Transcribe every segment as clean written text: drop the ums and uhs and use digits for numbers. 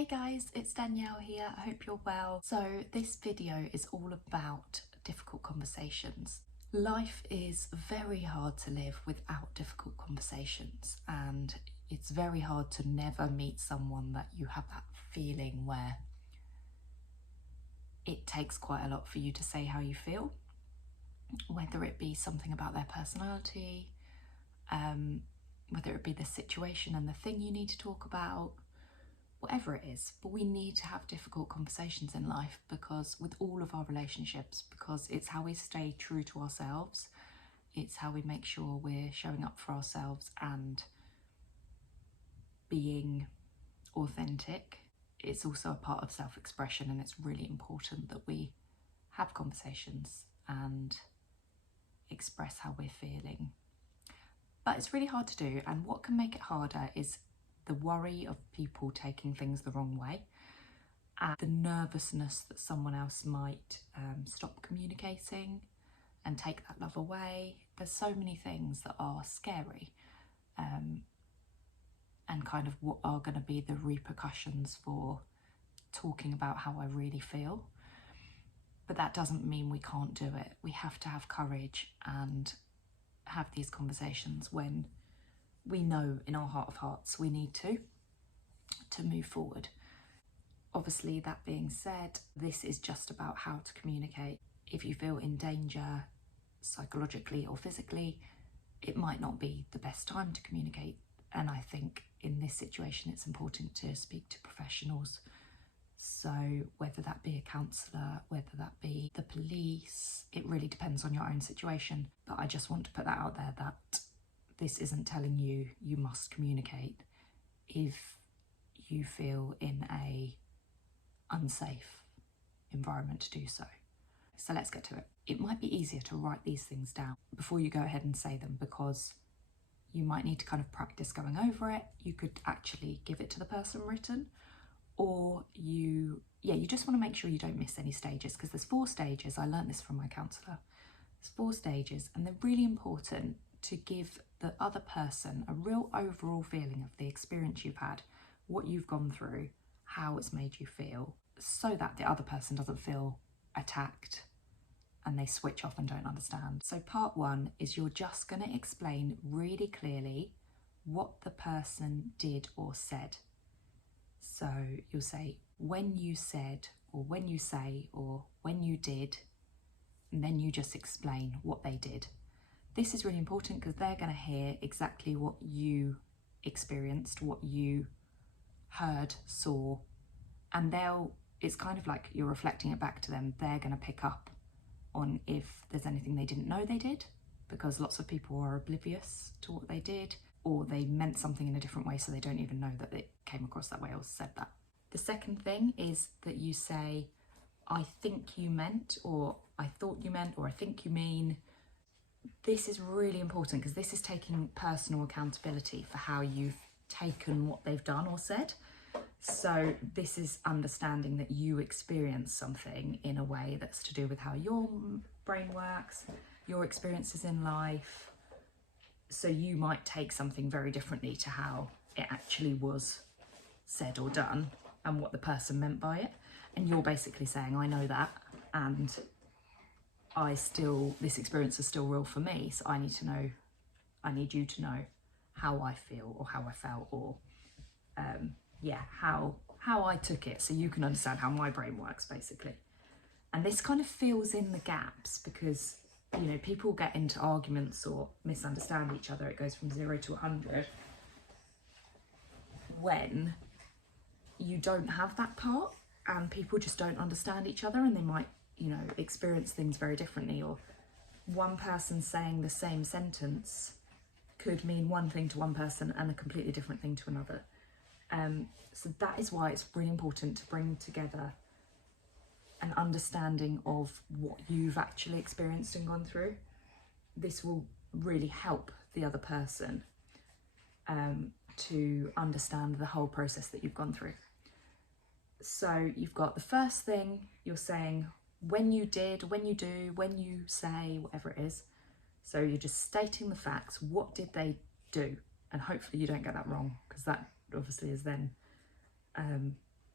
Hey guys, it's Danielle here. I hope you're well. So this video is all about difficult conversations. Life is very hard to live without difficult conversations, and it's very hard to never meet someone that you have that feeling where it takes quite a lot for you to say how you feel, whether it be something about their personality, whether it be the situation and the thing you need to talk about, whatever it is. But we need to have difficult conversations in life, because with all of our relationships, because it's how we stay true to ourselves. It's how we make sure we're showing up for ourselves and being authentic. It's also a part of self-expression, and it's really important that we have conversations and express how we're feeling. But it's really hard to do, and what can make it harder is the worry of people taking things the wrong way, and the nervousness that someone else might stop communicating and take that love away. There's so many things that are scary, and kind of what are going to be the repercussions for talking about how I really feel. But that doesn't mean we can't do it. We have to have courage and have these conversations when we know in our heart of hearts we need to move forward. Obviously, that being said, this is just about how to communicate. If you feel in danger psychologically or physically, it might not be the best time to communicate. And I think in this situation it's important to speak to professionals. So whether that be a counsellor, whether that be the police, it really depends on your own situation. But I just want to put that out there, that this isn't telling you you must communicate if you feel in a unsafe environment to do so. So let's get to it. It might be easier to write these things down before you go ahead and say them, because you might need to kind of practice going over it. You could actually give it to the person written, or you just want to make sure you don't miss any stages, because there's 4 stages. I learned this from my counsellor. There's 4 stages, and they're really important to give the other person a real overall feeling of the experience you've had, what you've gone through, how it's made you feel, so that the other person doesn't feel attacked and they switch off and don't understand. So part 1 is you're just going to explain really clearly what the person did or said. So you'll say, when you said, or when you say, or when you did, and then you just explain what they did. This is really important because they're going to hear exactly what you experienced, what you heard, saw, and it's kind of like you're reflecting it back to them. They're going to pick up on if there's anything they didn't know they did, because lots of people are oblivious to what they did, or they meant something in a different way, so they don't even know that it came across that way or said that. The second thing is that you say, I think you meant, or I thought you meant, or I think you mean. This is really important because this is taking personal accountability for how you've taken what they've done or said. So this is understanding that you experienced something in a way that's to do with how your brain works, your experiences in life. So you might take something very differently to how it actually was said or done and what the person meant by it. And you're basically saying, I know that, and this experience is still real for me, so I need you to know how I feel or how I felt, or how I took it, so you can understand how my brain works, basically. And this kind of fills in the gaps, because people get into arguments or misunderstand each other. It goes from 0 to 100 when you don't have that part, and people just don't understand each other, and they might experience things very differently, or one person saying the same sentence could mean one thing to one person and a completely different thing to another. So that is why it's really important to bring together an understanding of what you've actually experienced and gone through. This will really help the other person to understand the whole process that you've gone through. So you've got the first thing, you're saying when you did, when you do, when you say, whatever it is. So you're just stating the facts. What did they do? And hopefully you don't get that wrong, because that obviously is then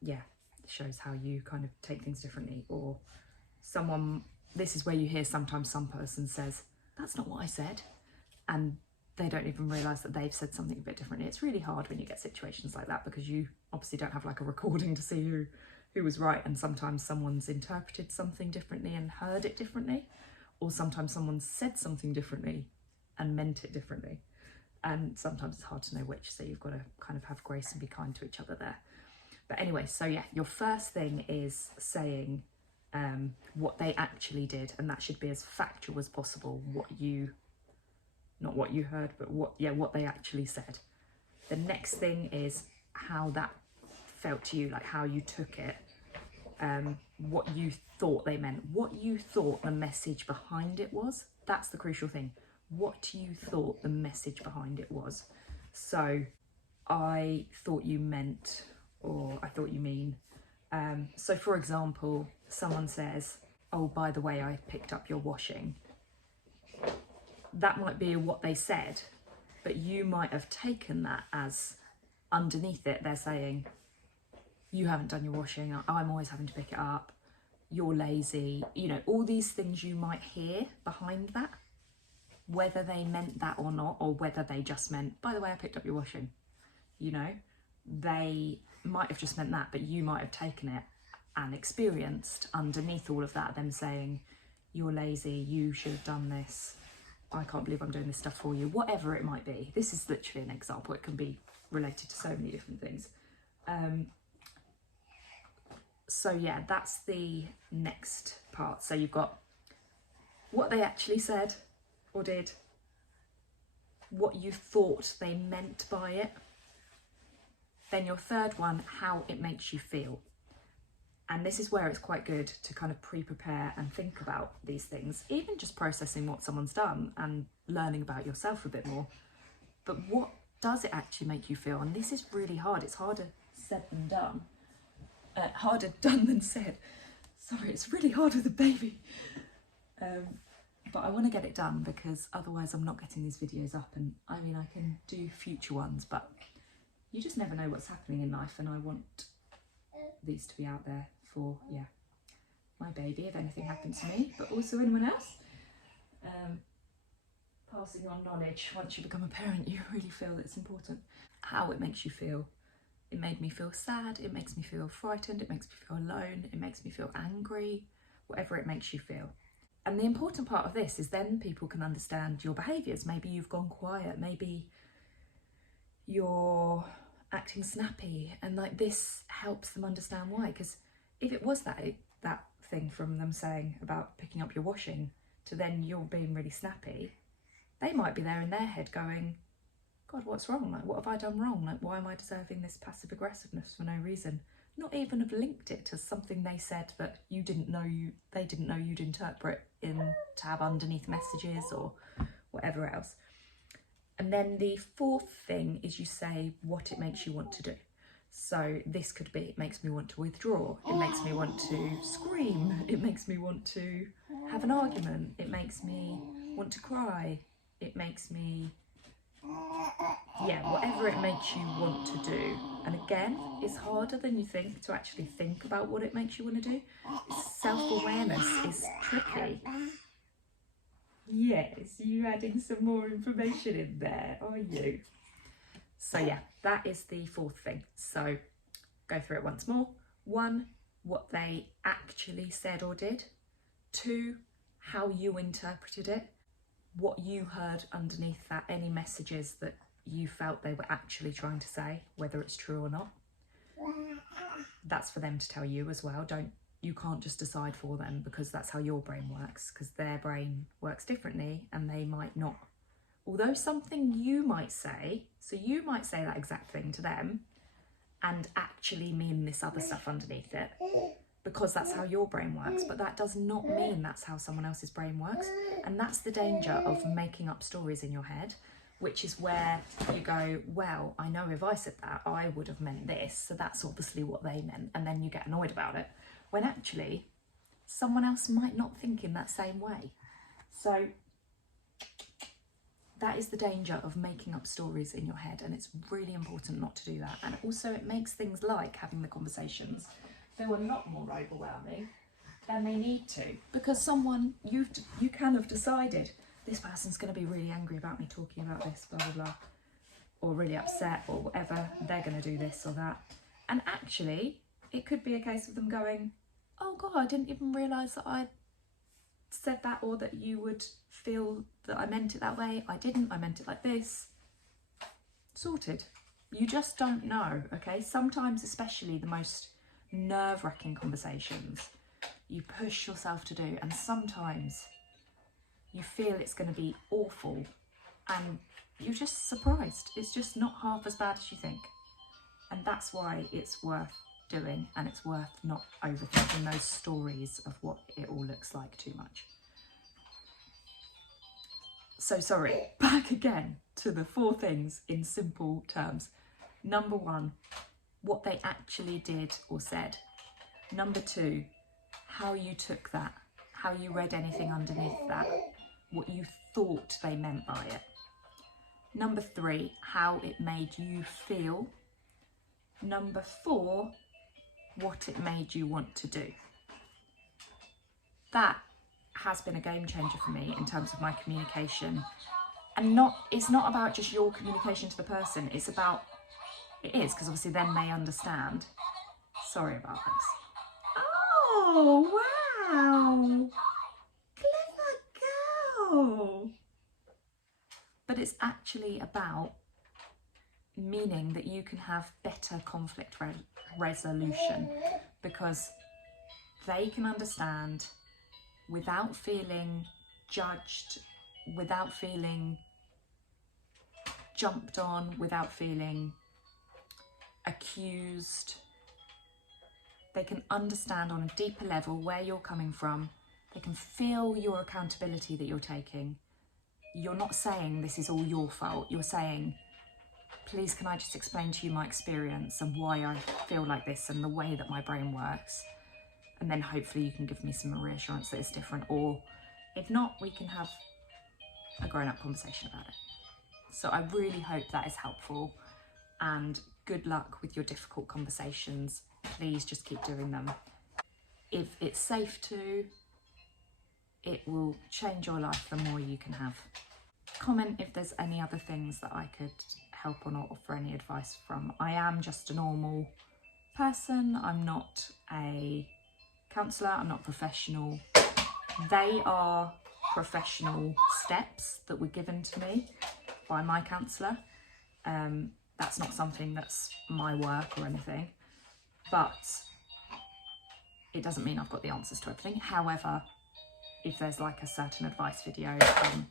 yeah, shows how you kind of take things differently. Or someone, this is where you hear sometimes some person says, that's not what I said, and they don't even realise that they've said something a bit differently. It's really hard when you get situations like that, because you obviously don't have like a recording to see who was right, and sometimes someone's interpreted something differently and heard it differently, or sometimes someone said something differently and meant it differently, and sometimes it's hard to know which, so you've got to kind of have grace and be kind to each other there. But anyway, so yeah, your first thing is saying what they actually did, and that should be as factual as possible, not what you heard, but what they actually said. The next thing is how that felt to you, like how you took it, what you thought they meant, what you thought the message behind it was. That's the crucial thing. What you thought the message behind it was. So I thought you meant, or I thought you mean. So for example, someone says, oh, by the way, I picked up your washing. That might be what they said, but you might have taken that as underneath it, they're saying, you haven't done your washing, I'm always having to pick it up, you're lazy, you know, all these things you might hear behind that, whether they meant that or not, or whether they just meant, by the way, I picked up your washing, you know, they might have just meant that, but you might have taken it and experienced underneath all of that them saying, you're lazy, you should have done this, I can't believe I'm doing this stuff for you, whatever it might be. This is literally an example. It can be related to so many different things. So yeah, that's the next part. So you've got what they actually said or did, what you thought they meant by it. Then your third one, how it makes you feel. And this is where it's quite good to kind of pre-prepare and think about these things, even just processing what someone's done and learning about yourself a bit more. But what does it actually make you feel? And this is really hard. It's harder said than done. Harder done than said. Sorry, it's really hard with a baby. But I want to get it done, because otherwise I'm not getting these videos up. And I mean, I can do future ones, but you just never know what's happening in life, and I want these to be out there for, yeah, my baby, if anything happens to me, but also anyone else. Passing on knowledge. Once you become a parent, you really feel that it's important. How it makes you feel. It made me feel sad, it makes me feel frightened, it makes me feel alone, it makes me feel angry, whatever it makes you feel. And the important part of this is then people can understand your behaviours. Maybe you've gone quiet, maybe you're acting snappy, and like this helps them understand why. Because if it was that thing from them saying about picking up your washing to then you're being really snappy, they might be there in their head going, God, what's wrong? Like, what have I done wrong? Like, why am I deserving this passive aggressiveness for no reason? Not even have linked it to something they said that they didn't know you'd interpret in to have underneath messages or whatever else. And then the fourth thing is you say what it makes you want to do. So this could be, it makes me want to withdraw, it makes me want to scream, it makes me want to have an argument, it makes me want to cry, it makes me, yeah, whatever it makes you want to do. And again, it's harder than you think to actually think about what it makes you want to do. Self-awareness is tricky. Yes, you adding some more information in there, are you? So yeah, that is the fourth thing. So go through it once more. 1, what they actually said or did. 2, how you interpreted it. What you heard underneath that, any messages that you felt they were actually trying to say, whether it's true or not. That's for them to tell you as well. You can't just decide for them, because that's how your brain works, because their brain works differently and they might not. Although something you might say, so you might say that exact thing to them and actually mean this other stuff underneath it, because that's how your brain works, but that does not mean that's how someone else's brain works. And that's the danger of making up stories in your head, which is where you go, well, I know if I said that, I would have meant this, so that's obviously what they meant, and then you get annoyed about it, when actually someone else might not think in that same way. So That is the danger of making up stories in your head, and it's really important not to do that. And also it makes things like having the conversations feel a lot more overwhelming than they need to, because someone, you can have decided this person's going to be really angry about me talking about this, blah blah blah, or really upset or whatever, they're going to do this or that. And actually it could be a case of them going, oh god, I didn't even realise that I said that, or that you would feel that I meant it that way. I didn't, I meant it like this. Sorted. You just don't know, okay? Sometimes, especially the most nerve-wracking conversations, you push yourself to do, and sometimes you feel it's going to be awful and you're just surprised. It's just not half as bad as you think. And that's why it's worth doing, and it's worth not overthinking those stories of what it all looks like too much. So sorry, back again to the 4 things in simple terms. Number 1, what they actually did or said. Number 2, how you took that, how you read anything underneath that, what you thought they meant by it. Number 3, how it made you feel. Number 4, what it made you want to do. That has been a game changer for me in terms of my communication. And it's not about just your communication to the person, it is, because obviously then they understand. Sorry about this. Oh, wow. Clever girl. But it's actually about meaning that you can have better conflict resolution, because they can understand without feeling judged, without feeling jumped on, without feeling accused. They can understand on a deeper level where you're coming from. They can feel your accountability that you're taking. You're not saying this is all your fault. You're saying, please, can I just explain to you my experience and why I feel like this and the way that my brain works? And then hopefully you can give me some reassurance that it's different. Or if not, we can have a grown-up conversation about it. So I really hope that is helpful, and good luck with your difficult conversations. Please just keep doing them. If it's safe to, it will change your life the more you can have. Comment if there's any other things that I could help on or offer any advice from. I am just a normal person. I'm not a counsellor, I'm not professional. They are professional steps that were given to me by my counsellor. That's not something that's my work or anything, but it doesn't mean I've got the answers to everything. However, if there's like a certain advice video on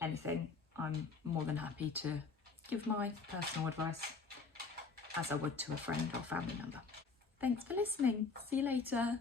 anything, I'm more than happy to give my personal advice as I would to a friend or family member. Thanks for listening. See you later.